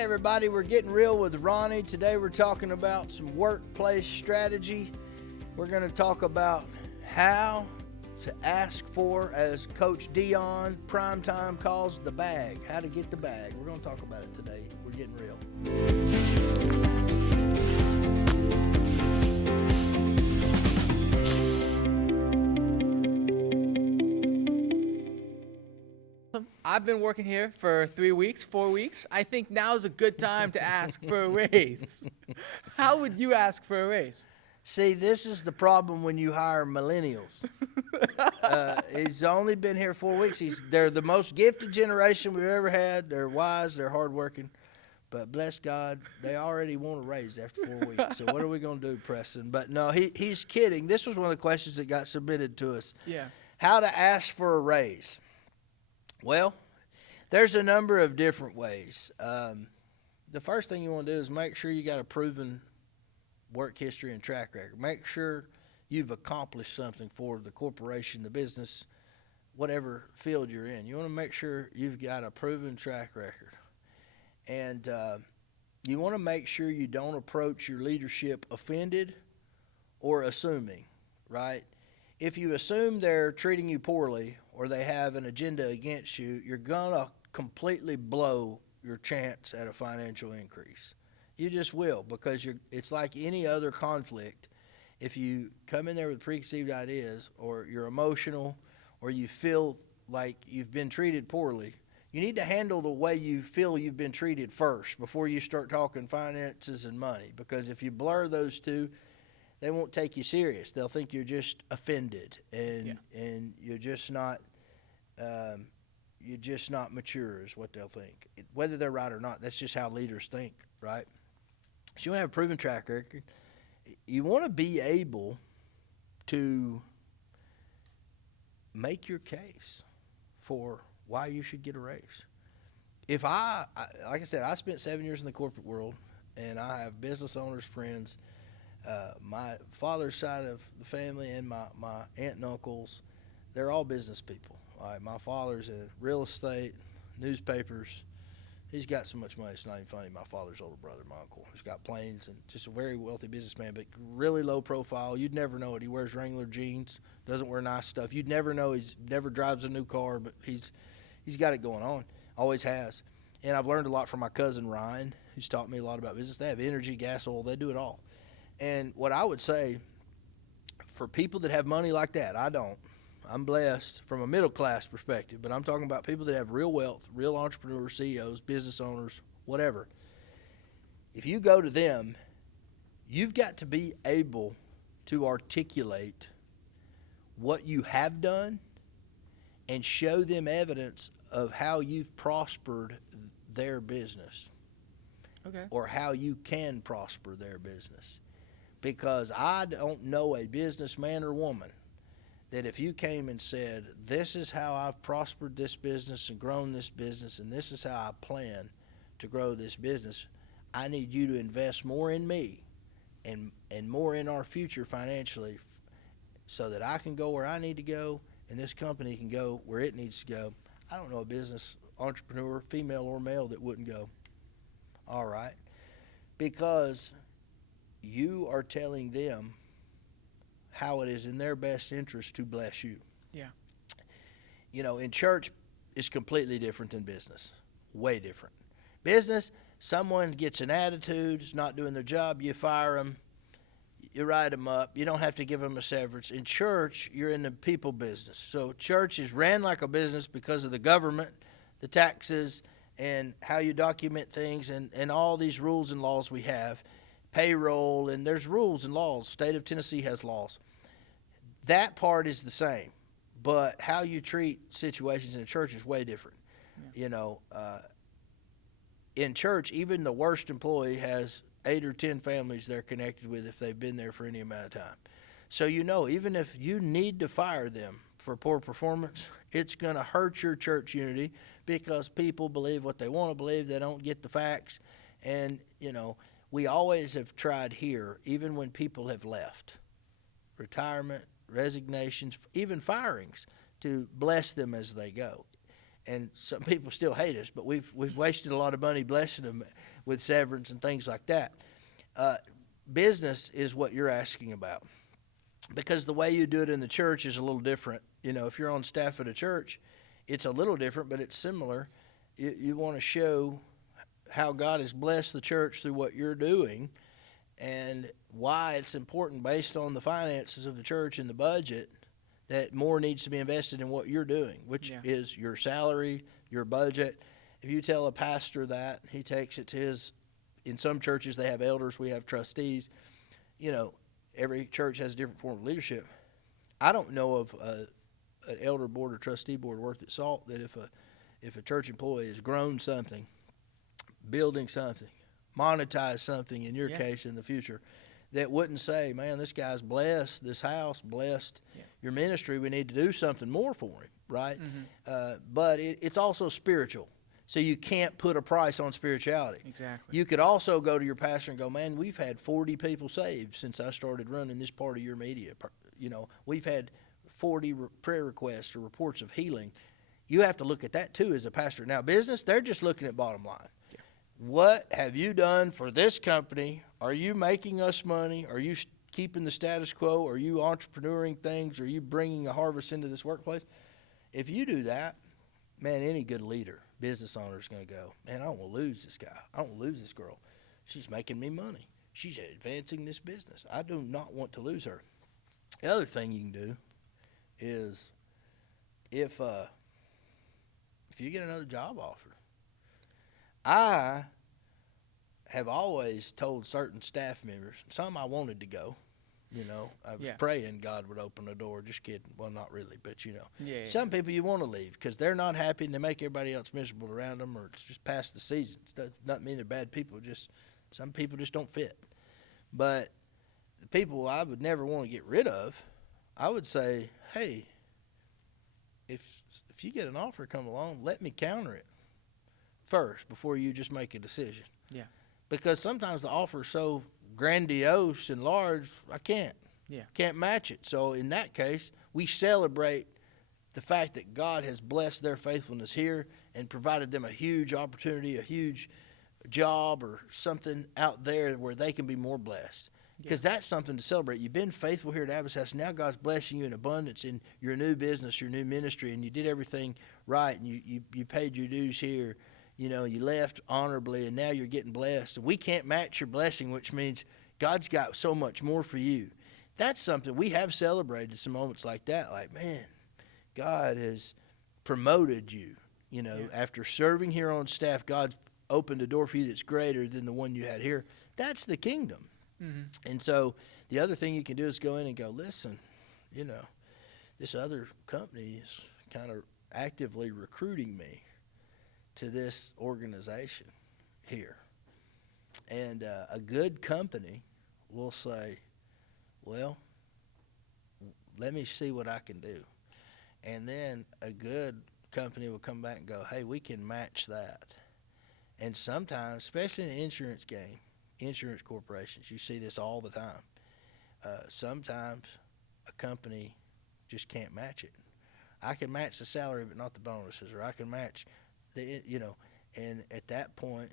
Hey everybody, we're getting real with Ronnie. Today we're talking about some workplace strategy. We're going to talk about how to ask for, as Coach Dion Primetime calls, the bag. How to get the bag. We're going to talk about it today. We're getting real. I've been working here for 4 weeks. I think now is a good time to ask for a raise. How would you ask for a raise? See, this is the problem when you hire millennials. He's only been here 4 weeks. They're the most gifted generation we've ever had. They're wise, they're hardworking. But bless God, they already want a raise after 4 weeks. So what are we going to do, Preston? But no, he's kidding. This was one of the questions that got submitted to us. Yeah. How to ask for a raise. Well, there's a number of different ways. The first thing you want to do is make sure you got a proven work history and track record. Make sure you've accomplished something for the corporation, the business, whatever field you're in. You want to make sure you've got a proven track record. And you want to make sure you don't approach your leadership offended or assuming, right? If you assume they're treating you poorly or they have an agenda against you, you're going to completely blow your chance at a financial increase. You just will, because it's like any other conflict. If you come in there with preconceived ideas, or you're emotional, or you feel like you've been treated poorly, you need to handle the way you feel you've been treated first before you start talking finances and money. Because if you blur those two, they won't take you serious. They'll think you're just offended, and you're just not mature is what they'll think. Whether they're right or not, that's just how leaders think, right? So you want to have a proven track record. You want to be able to make your case for why you should get a raise. If like I said, I spent 7 years in the corporate world, and I have business owners, friends. My father's side of the family and my aunt and uncles, they're all business people. All right, my father's in real estate, newspapers. He's got so much money, it's not even funny. My father's older brother, my uncle, he's got planes and just a very wealthy businessman, but really low profile. You'd never know it. He wears Wrangler jeans, doesn't wear nice stuff. You'd never know. He's never drives a new car, but he's got it going on, always has. And I've learned a lot from my cousin Ryan, who's taught me a lot about business. They have energy, gas, oil, they do it all. And what I would say, for people that have money like that, I don't. I'm blessed from a middle-class perspective, but I'm talking about people that have real wealth, real entrepreneurs, CEOs, business owners, whatever. If you go to them, you've got to be able to articulate what you have done and show them evidence of how you've prospered their business. Okay. Or how you can prosper their business. Because I don't know a businessman or woman that if you came and said, this is how I've prospered this business and grown this business, and this is how I plan to grow this business, I need you to invest more in me and more in our future financially so that I can go where I need to go and this company can go where it needs to go. I don't know a business entrepreneur, female or male, that wouldn't go. All right. Because you are telling them how it is in their best interest to bless you. Yeah. You know, in church, it's completely different than business. Way different. Business, someone gets an attitude, is not doing their job, you fire them, you write them up, you don't have to give them a severance. In church, you're in the people business. So church is ran like a business because of the government, the taxes, and how you document things, and all these rules and laws we have. Payroll, and there's rules and laws. State of Tennessee has laws. That part is the same, but how you treat situations in a church is way different. Yeah. You know, in church, even the worst employee has 8 or 10 families they're connected with if they've been there for any amount of time. So you know, even if you need to fire them for poor performance, it's going to hurt your church unity because people believe what they want to believe. They don't get the facts, and, you know, we always have tried here, even when people have left, retirement, resignations, even firings, to bless them as they go. and some people still hate us, but we've wasted a lot of money blessing them with severance and things like that. Business is what you're asking about, because the way you do it in the church is a little different. You know, if you're on staff at a church, it's a little different, but it's similar. You want to show how God has blessed the church through what you're doing, and why it's important based on the finances of the church and the budget that more needs to be invested in what you're doing, which is your salary, your budget. If you tell a pastor that, he takes it to his, in some churches they have elders, we have trustees. You know, every church has a different form of leadership. I don't know of an elder board or trustee board worth its salt that if a church employee has grown something, building something, monetized something in your case in the future, that wouldn't say, man, this guy's blessed this house, blessed your ministry, we need to do something more for him, right? But it's also spiritual. So you can't put a price on spirituality. Exactly. You could also go to your pastor and go, man, we've had 40 people saved since I started running this part of your media. You know, we've had 40 prayer requests or reports of healing. You have to look at that too as a pastor. Now, business, they're just looking at bottom line. What have you done for this company? Are you making us money? Are you keeping the status quo? Are you entrepreneuring things? Are you bringing a harvest into this workplace? If you do that, man, any good leader, business owner is going to go, man, I don't want to lose this guy. I don't want to lose this girl. She's making me money. She's advancing this business. I do not want to lose her. The other thing you can do is if you get another job offer, I have always told certain staff members, some I wanted to go, you know, I was praying God would open the door, just kidding, well, not really, but you know, some people you want to leave because they're not happy and they make everybody else miserable around them, or it's just past the season. It does not mean they're bad people, just some people just don't fit. But the people I would never want to get rid of, I would say, hey, if you get an offer come along, let me counter it first before you just make a decision. Yeah. Because sometimes the offer is so grandiose and large, I can't match it. So in that case, we celebrate the fact that God has blessed their faithfulness here and provided them a huge opportunity, a huge job or something out there where they can be more blessed. Because that's something to celebrate. You've been faithful here at Abba's house. Now God's blessing you in abundance in your new business, your new ministry, and you did everything right, and you paid your dues here. You know, you left honorably, and now you're getting blessed. And we can't match your blessing, which means God's got so much more for you. That's something we have celebrated, some moments like that. Like, man, God has promoted you. You know, after serving here on staff, God's opened a door for you that's greater than the one you had here. That's the kingdom. Mm-hmm. And so the other thing you can do is go in and go, listen, you know, this other company is kind of actively recruiting me to this organization here. And a good company will say, well, let me see what I can do. And then a good company will come back and go, hey, we can match that. And sometimes, especially in the insurance game, insurance corporations, you see this all the time. Sometimes a company just can't match it. I can match the salary but not the bonuses, or I can match the, you know, and at that point,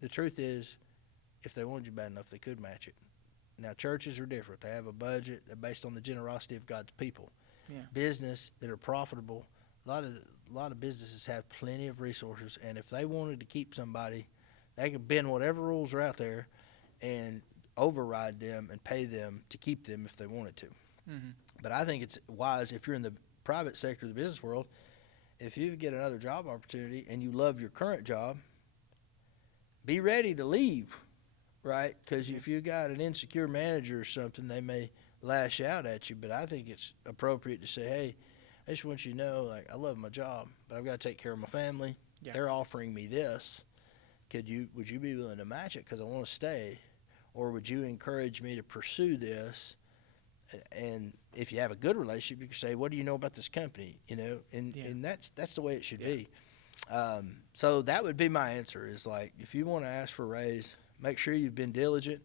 the truth is, if they wanted you bad enough, they could match it. Now, churches are different. They have a budget based on the generosity of God's people. Yeah. Business that are profitable, a lot of businesses have plenty of resources, and if they wanted to keep somebody, they could bend whatever rules are out there and override them and pay them to keep them if they wanted to. Mm-hmm. But I think it's wise, if you're in the private sector of the business world, if you get another job opportunity and you love your current job, be ready to leave, right? Because if you got an insecure manager or something, they may lash out at you. But I think it's appropriate to say, hey, I just want you to know, like, I love my job, but I've got to take care of my family. Yeah. They're offering me this. Would you be willing to match it because I want to stay? Or would you encourage me to pursue this? And if you have a good relationship, you can say, what do you know about this company? You know, and that's the way it should be. So that would be my answer, is like, if you want to ask for a raise, make sure you've been diligent,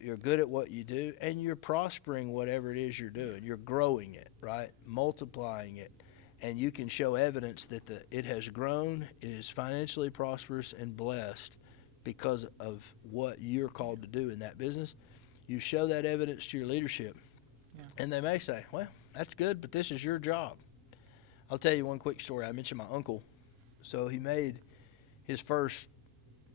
you're good at what you do, and you're prospering whatever it is you're doing. You're growing it, right? Multiplying it. and you can show evidence that it has grown, it is financially prosperous and blessed because of what you're called to do in that business, you show that evidence to your leadership. Yeah. And they may say, well, that's good, but this is your job. I'll tell you one quick story. I mentioned my uncle. So he made his first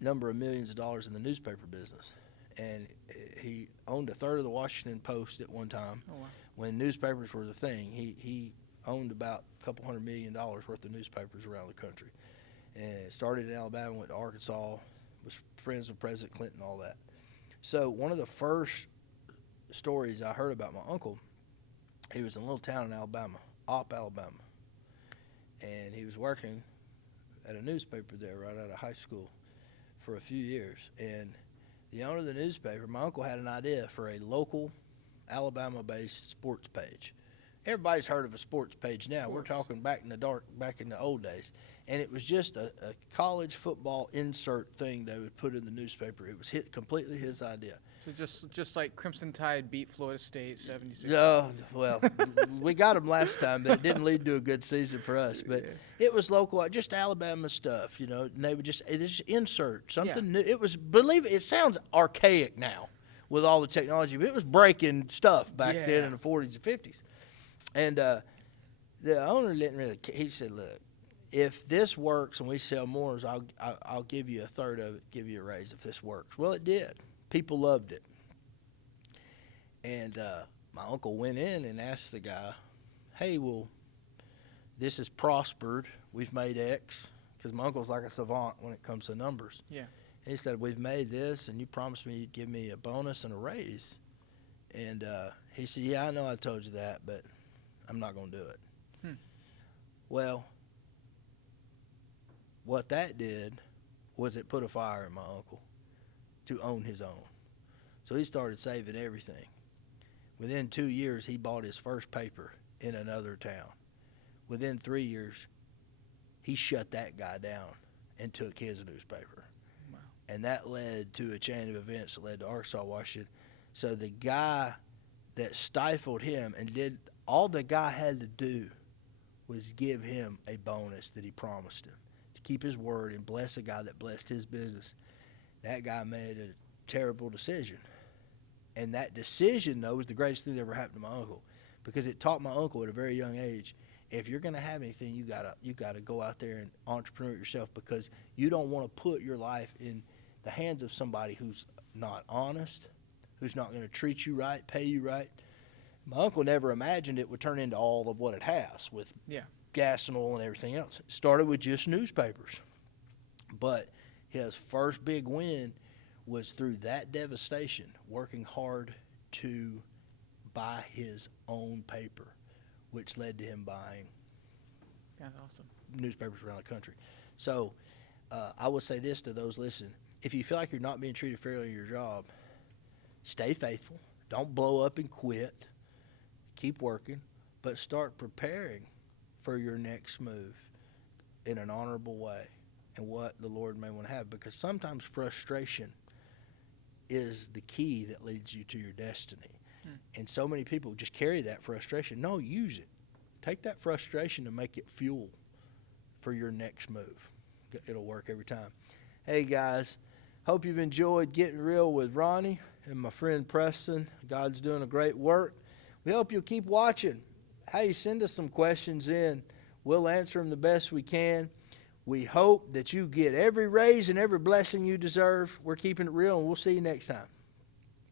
number of millions of dollars in the newspaper business. And he owned a third of the Washington Post at one time. Oh, wow. When newspapers were the thing. He owned about a couple $100 million worth of newspapers around the country. And started in Alabama, went to Arkansas, was friends with President Clinton, all that. So one of the first stories I heard about my uncle, he was in a little town in Alabama, Alabama. And he was working at a newspaper there right out of high school for a few years. And the owner of the newspaper, my uncle had an idea for a local Alabama-based sports page. Everybody's heard of a sports page now. We're talking back in the old days. And it was just a college football insert thing they would put in the newspaper. It was completely his idea. So just like Crimson Tide beat Florida State 76. No, well, we got them last time, but it didn't lead to a good season for us. But it was local, just Alabama stuff, and they would just insert something new. It was, it sounds archaic now with all the technology, but it was breaking stuff back then in the 40s and 50s. And the owner didn't really care. He said, look, if this works and we sell more, I'll give you a third of it, give you a raise if this works. Well, it did. People loved it. And my uncle went in and asked the guy, hey, well, this has prospered. We've made X. Because my uncle's like a savant when it comes to numbers. Yeah. And he said, we've made this, and you promised me you'd give me a bonus and a raise. And he said, yeah, I know I told you that, but I'm not going to do it. Well, what that did was it put a fire in my uncle to own his own. So he started saving everything. Within 2 years, he bought his first paper in another town. Within 3 years, he shut that guy down and took his newspaper. Wow. And that led to a chain of events that led to Arkansas, Washington. So the guy that stifled him and did all the guy had to do was give him a bonus that he promised him to keep his word and bless a guy that blessed his business. That guy made a terrible decision. And that decision, though, was the greatest thing that ever happened to my uncle, because it taught my uncle at a very young age, if you're going to have anything, you gotta go out there and entrepreneur it yourself, because you don't want to put your life in the hands of somebody who's not honest, who's not going to treat you right, pay you right. My uncle never imagined it would turn into all of what it has with gas and oil and everything else. It started with just newspapers. But his first big win was through that devastation, working hard to buy his own paper, which led to him buying newspapers around the country. So I will say this to those listening. If you feel like you're not being treated fairly in your job, stay faithful. Don't blow up and quit. Keep working, but start preparing for your next move in an honorable way and what the Lord may want to have, because sometimes frustration is the key that leads you to your destiny. And so many people just carry that frustration. No, use it. Take that frustration and make it fuel for your next move. It'll work every time. Hey, guys, hope you've enjoyed Getting Real with Ronnie and my friend Preston. God's doing a great work. We hope you'll keep watching. Hey, send us some questions in. We'll answer them the best we can. We hope that you get every raise and every blessing you deserve. We're keeping it real, and we'll see you next time.